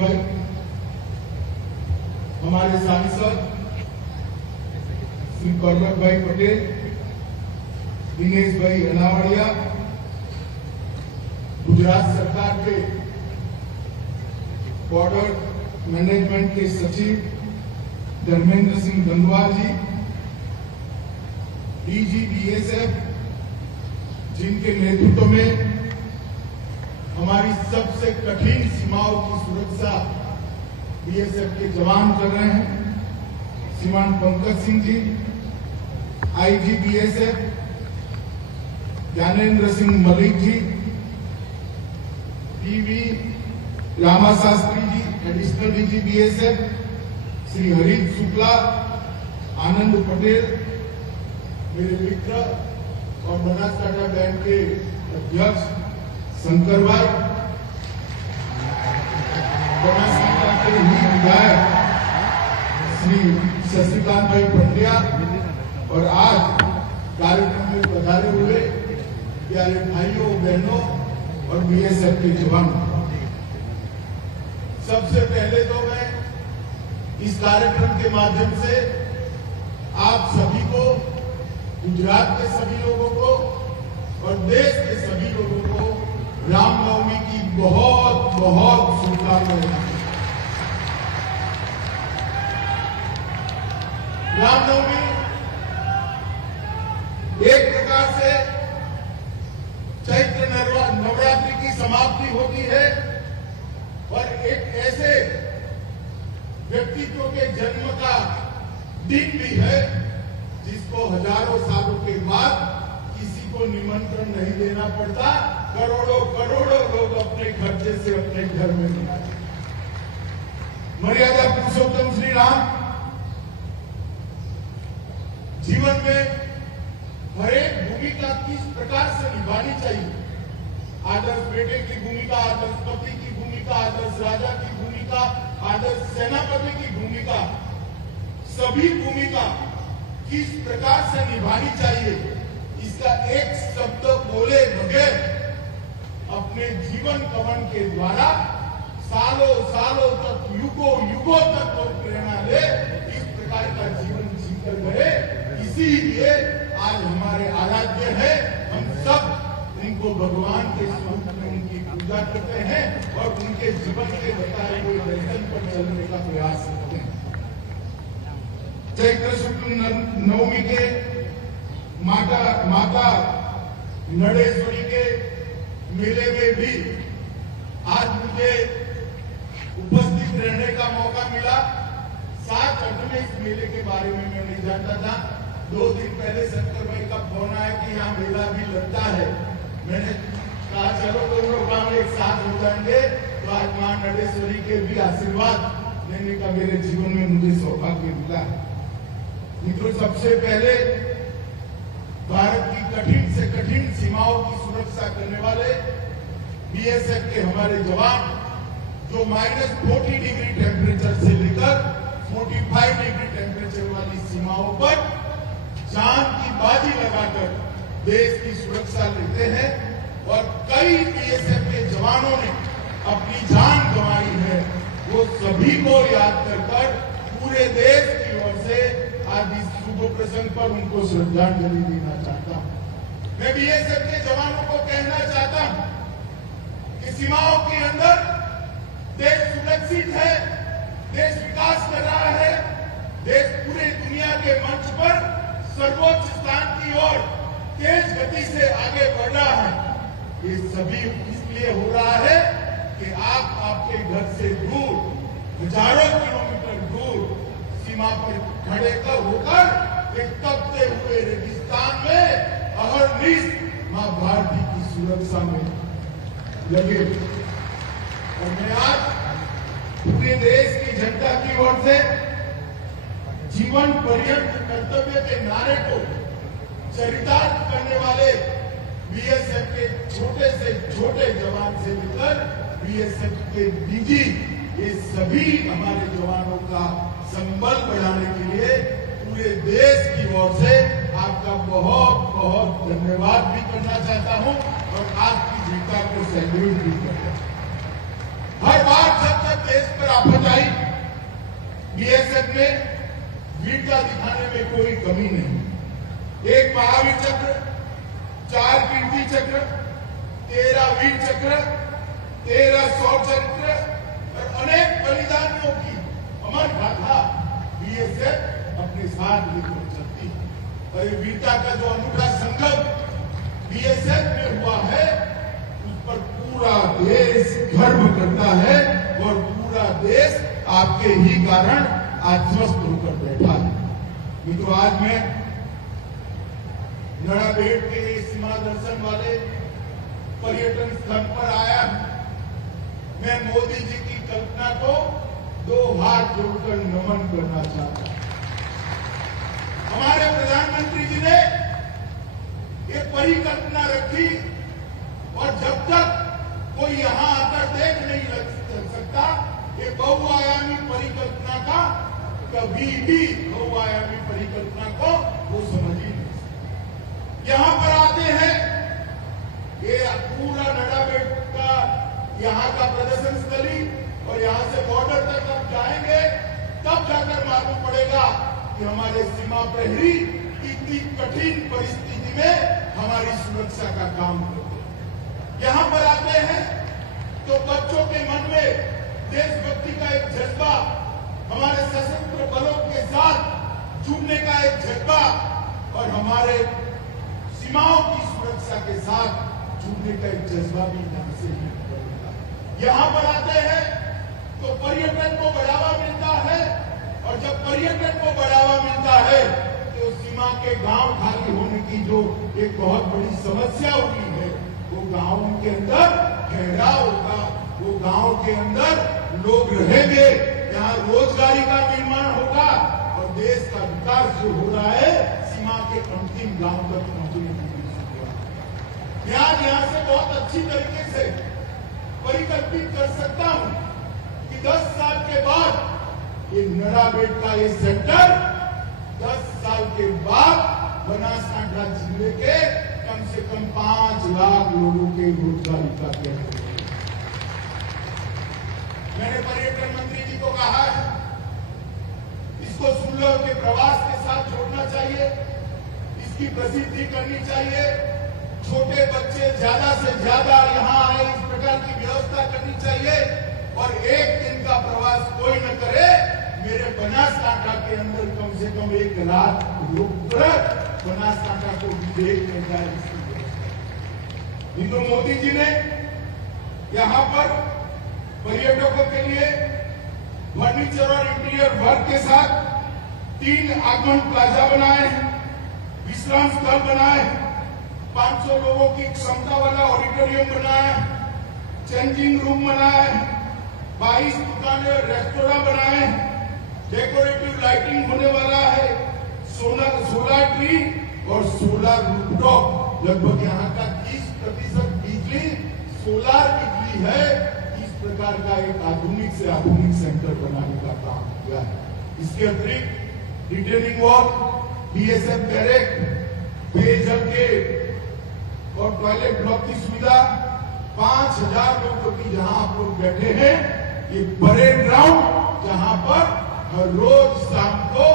भाई, हमारे सांसद श्री परमत भाई पटेल, दिनेश भाई अनावड़िया, गुजरात सरकार के बॉर्डर मैनेजमेंट के सचिव धर्मेंद्र सिंह गंगवार जी, डीजी बीएसएफ, जिनके नेतृत्व में हमारी सबसे कठिन सीमाओं की सुरक्षा बीएसएफ के जवान कर रहे हैं, श्रीमान Pankaj Singh ji, IG BSF Gyanendra Singh Malik ji, PV Rama Shastri ji, additional DG BSF, Shri Harish Shukla, Anand Patel, मेरे मित्र और बनासकांठा बैंक के अध्यक्ष शंकर भाई, बनासकांठा के ही विधायक श्री शशिकांत भाई पंड्या और आज कार्यक्रम में पधारे हुए प्यारे भाइयों बहनों और बीएसएफ के जवान। सबसे पहले तो मैं इस कार्यक्रम के माध्यम से आप सभी को, गुजरात के सभी लोगों को और देश के सभी लोगों को रामनवमी की बहुत बहुत शुभकामनाएं। रामनवमी एक प्रकार से चैत्र नवरात्रि की समाप्ति होती है और एक ऐसे व्यक्तित्व के जन्म का दिन भी है जिसको हजारों सालों के बाद किसी को निमंत्रण नहीं देना पड़ता, करोड़ों करोड़ों लोग अपने खर्चे से अपने घर में मनाते। मर्यादा पुरुषोत्तम श्री राम जीवन में हर एक भूमिका किस प्रकार से निभानी चाहिए, आदर्श बेटे की भूमिका, आदर्श पति की भूमिका, आदर्श राजा की भूमिका, आदर्श सेनापति की भूमिका, सभी भूमिका किस प्रकार से निभानी चाहिए, इसका एक शब्द बोले बगैर अपने जीवन कवन के द्वारा सालों सालों तक, युगों युगों तक वो प्रेरणा ले, इस प्रकार का जीवन जीकर गए। इसीलिए आज हमारे आराध्य है, हम सब उनको भगवान के स्वरूप में उनकी पूजा करते हैं और उनके जीवन के बताए हुए दर्शन पर चलने का प्रयास करते हैं। चैत्र शुक्ल नवमी के माता नड़ेश्वरी के मेले में भी आज मुझे उपस्थित रहने का मौका मिला। साथ में इस मेले के बारे में मैं नहीं जानता था। 2 दिन पहले शंकर भाई का फोन आया कि यहाँ मेला भी लगता है। मैंने कहा चलो तुम लोग एक साथ हो जाएंगे, तो आज मां नड़ेश्वरी के भी आशीर्वाद लेने का मेरे जीवन में मुझे सौभाग्य मिला। मित्रों, सबसे पहले भारत की कठिन से कठिन सीमाओं की सुरक्षा करने वाले बीएसएफ के हमारे जवान जो -40 डिग्री टेम्परेचर से लेकर 45 डिग्री टेम्परेचर वाली सीमाओं पर जान की बाजी लगाकर देश की सुरक्षा लेते हैं और कई बीएसएफ के जवानों ने अपनी जान गंवाई है, वो सभी को याद कर पूरे देश की ओर से आज इस शुभ प्रसंग पर उनको श्रद्धांजलि देना चाहता हूं। मैं बीएसएफ के जवानों को कहना चाहता हूं कि सीमाओं के अंदर देश सुरक्षित है, देश विकास कर रहा है, देश पूरी दुनिया के मंच पर सर्वोच्च स्थान की ओर तेज गति से आगे बढ़ रहा है। ये सभी इसलिए हो रहा है कि आप आपके घर से दूर, हजारों किलोमीटर दूर सीमा पर खड़े होकर एक तपते हुए रेगिस्तान में अहरनिश मां भारती की सुरक्षा में लगे। और मैं आज पूरे देश की जनता की ओर से जीवन पर्यंत कर्तव्य के नारे को चरितार्थ करने वाले बीएसएफ के छोटे से छोटे जवान से लेकर बीएसएफ के डीजी, ये सभी हमारे जवानों का संबल बढ़ाने के लिए पूरे देश की ओर से आपका बहुत बहुत धन्यवाद भी करना चाहता हूं और आपकी जीता को सैल्यूट भी करता हूं। हर बार जब देश में वीरता दिखाने में कोई कमी नहीं। एक महावीर चक्र, 4 कीर्ति चक्र, 13 वीर चक्र, 13 शौर्य चक्र और अनेक बलिदानियों की अमर गाथा बीएसएफ अपने साथ लेकर चलती है। और वीरता का जो अनूठा संगम बीएसएफ में हुआ है, उस पर पूरा देश गर्व करता है और पूरा देश आपके ही कारण आश्वस्त होकर बैठा है। मित्रों, आज मैं नड़ाबेट के सीमा दर्शन वाले पर्यटन स्थल पर आया हूं। मैं मोदी जी की कल्पना को 2 हाथ जोड़कर नमन करना चाहता हूं। हमारे प्रधानमंत्री जी ने ये परिकल्पना रखी और जब तक कोई यहां आकर देख नहीं सकता, ये बहुआयामी परिकल्पना का कभी भी बहुआयामी परिकल्पना को वो समझ ही नहीं सकता। यहां पर आते हैं, ये पूरा नड़ाबेट का यहाँ का प्रदर्शन स्थली और यहाँ से बॉर्डर तक आप जाएंगे, तब जाकर मालूम पड़ेगा कि हमारे सीमा प्रहरी इतनी कठिन परिस्थिति में हमारी सुरक्षा का काम करते हैं। यहाँ पर आते हैं तो बच्चों के मन में देशभक्ति का एक जज्बा, हमारे सशस्त्र बलों के साथ जुड़ने का एक जज्बा और हमारे सीमाओं की सुरक्षा के साथ जुड़ने का एक जज्बा भी यहाँ से निकलता है। यहाँ पर आते हैं तो पर्यटन को बढ़ावा मिलता है और जब पर्यटन को बढ़ावा मिलता है तो सीमा के गांव खाली होने की जो एक बहुत बड़ी समस्या हुई है, वो गांव के अंदर ठहराव होगा, वो गांव के अंदर लोग रहेंगे, यहाँ रोजगारी का निर्माण होगा और देश का विकास जो हो रहा है सीमा के अंतिम गांव तक पहुंचने की यहाँ से बहुत अच्छी तरीके से परिकल्पित कर सकता हूं कि 10 साल के बाद ये नड़ाबेट का ये सेंटर 10 साल के बाद बनासकांठा जिले के कम से कम 5 लाख लोगों के रोजगारी का केंद्र। मैंने पर्यटन मंत्री जी को कहा है, इसको सुलभ के प्रवास के साथ जोड़ना चाहिए, इसकी प्रसिद्धि करनी चाहिए, छोटे बच्चे ज्यादा से ज्यादा यहाँ आए, इस प्रकार की व्यवस्था करनी चाहिए और एक दिन का प्रवास कोई न करे, मेरे बनासकांठा के अंदर कम से कम 1 लाख लोग बनासकांठा को विदेश में जाए। तो मोदी जी ने यहाँ पर पर्यटकों के लिए फर्नीचर और इंटीरियर वर्क के साथ 3 आगमन प्लाजा बनाए, विश्राम स्थल बनाए, 500 लोगों की क्षमता वाला ऑडिटोरियम बनाया, चेंजिंग रूम बनाया, 22 दुकानें रेस्टोरेंट बनाए, डेकोरेटिव लाइटिंग होने वाला है, सोलर ट्री और सोलर रूफटॉप। लगभग यहाँ का 30% बिजली सोलर बिजली है। इस प्रकार का एक आधुनिक से आधुनिक सेंटर बनाने का काम किया है। इसके अतिरिक्त रिटेनिंग वॉल, बीएसएफ बैरक, पेयजल के और टॉयलेट ब्लॉक की सुविधा, 5000 लोगों की जहां आप लोग बैठे हैं, ये परेड ग्राउंड जहां पर हर रोज शाम को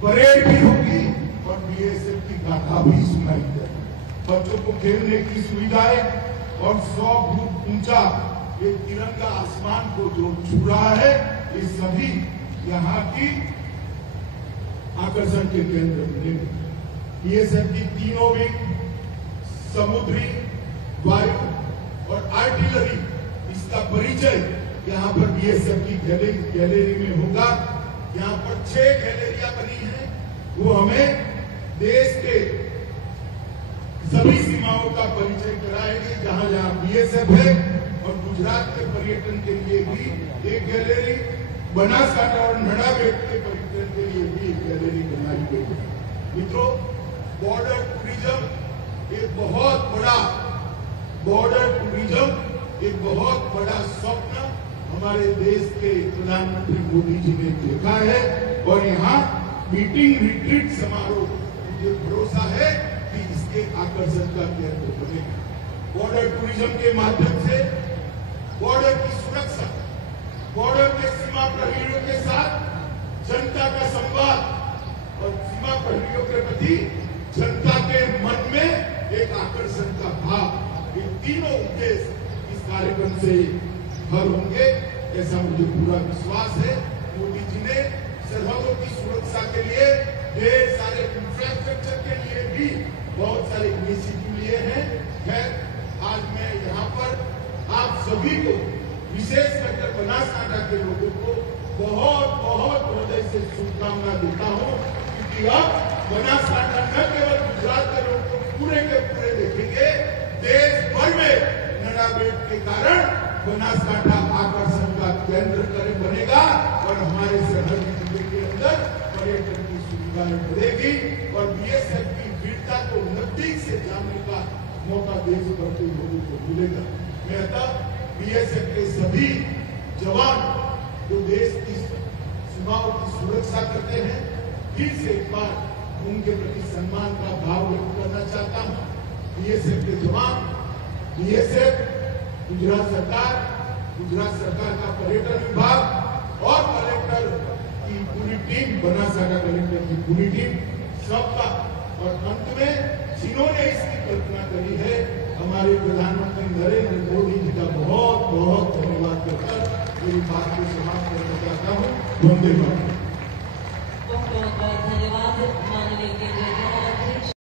परेड भी होगी और बीएसएफ की गाथा भी सुनाई जाएगी। बच्चों को खेलने की सुविधाएं और 100 फुट ऊंचा ये तिरंगा आसमान को जो छू रहा है, ये सभी यहाँ की आकर्षण के केंद्र बनेंगे। बीएसएफ की तीनों भी समुद्री, वायु और आर्टिलरी, इसका परिचय यहाँ पर बीएसएफ की गैलरी में होगा। यहाँ पर 6 गैलरियां बनी हैं, वो हमें देश के सभी सीमाओं का परिचय कराएगी, जहां जहां बीएसएफ है। और गुजरात के पर्यटन के लिए भी एक गैलरी, बनासकांठा और नड़ाबेट के पर्यटन के लिए भी एक गैलरी बनाई गई है। मित्रों, बॉर्डर टूरिज्म एक बहुत बड़ा स्वप्न हमारे देश के प्रधानमंत्री मोदी जी ने देखा है और यहाँ मीटिंग रिट्रीट समारोह, मुझे भरोसा है कि इसके आकर्षण का केंद्र बनेगा। बॉर्डर टूरिज्म के माध्यम से बॉर्डर की सुरक्षा, बॉर्डर के सीमा प्रहरियों के साथ कार्यक्रम से भर होंगे, ऐसा मुझे पूरा विश्वास है। मोदी जी ने सरहदों की सुरक्षा के लिए, ढेर सारे इंफ्रास्ट्रक्चर के लिए भी बहुत सारे इनिशिएटिव लिए हैं। खैर, आज मैं यहाँ पर आप सभी को, विशेष कर बनासकांठा के लोगों को बहुत बहुत हृदय से शुभकामना देता हूँ, क्योंकि अब बनासकांठा न केवल गुजरात के लोग को पूरे के पूरे देखेंगे, देश भर में नडाबेट के कारण बनासकांठा आकर्षण का केंद्र बनेगा और हमारे सरहदी जिले के अंदर पर्यटन की सुविधाएं बढ़ेगी और बीएसएफ की वीरता को नजदीक से जानने का मौका देश भर के लोगों को मिलेगा। मैं तब बीएसएफ के सभी जवान जो देश की सीमाओं की सुरक्षा करते हैं, फिर से एक बार उनके प्रति सम्मान का भाव व्यक्त करना चाहता हूँ। बीएसएफ के जवान, बीएसएफ, गुजरात सरकार का पर्यटन विभाग और कलेक्टर की पूरी टीम, बनासकांठा कलेक्टर की पूरी टीम, सबका, और अंत में जिन्होंने इसकी कल्पना करी है, हमारे प्रधानमंत्री नरेंद्र मोदी जी का बहुत बहुत धन्यवाद करकर मेरी बात को समाप्त करना चाहता हूँ। वंदे मातरम।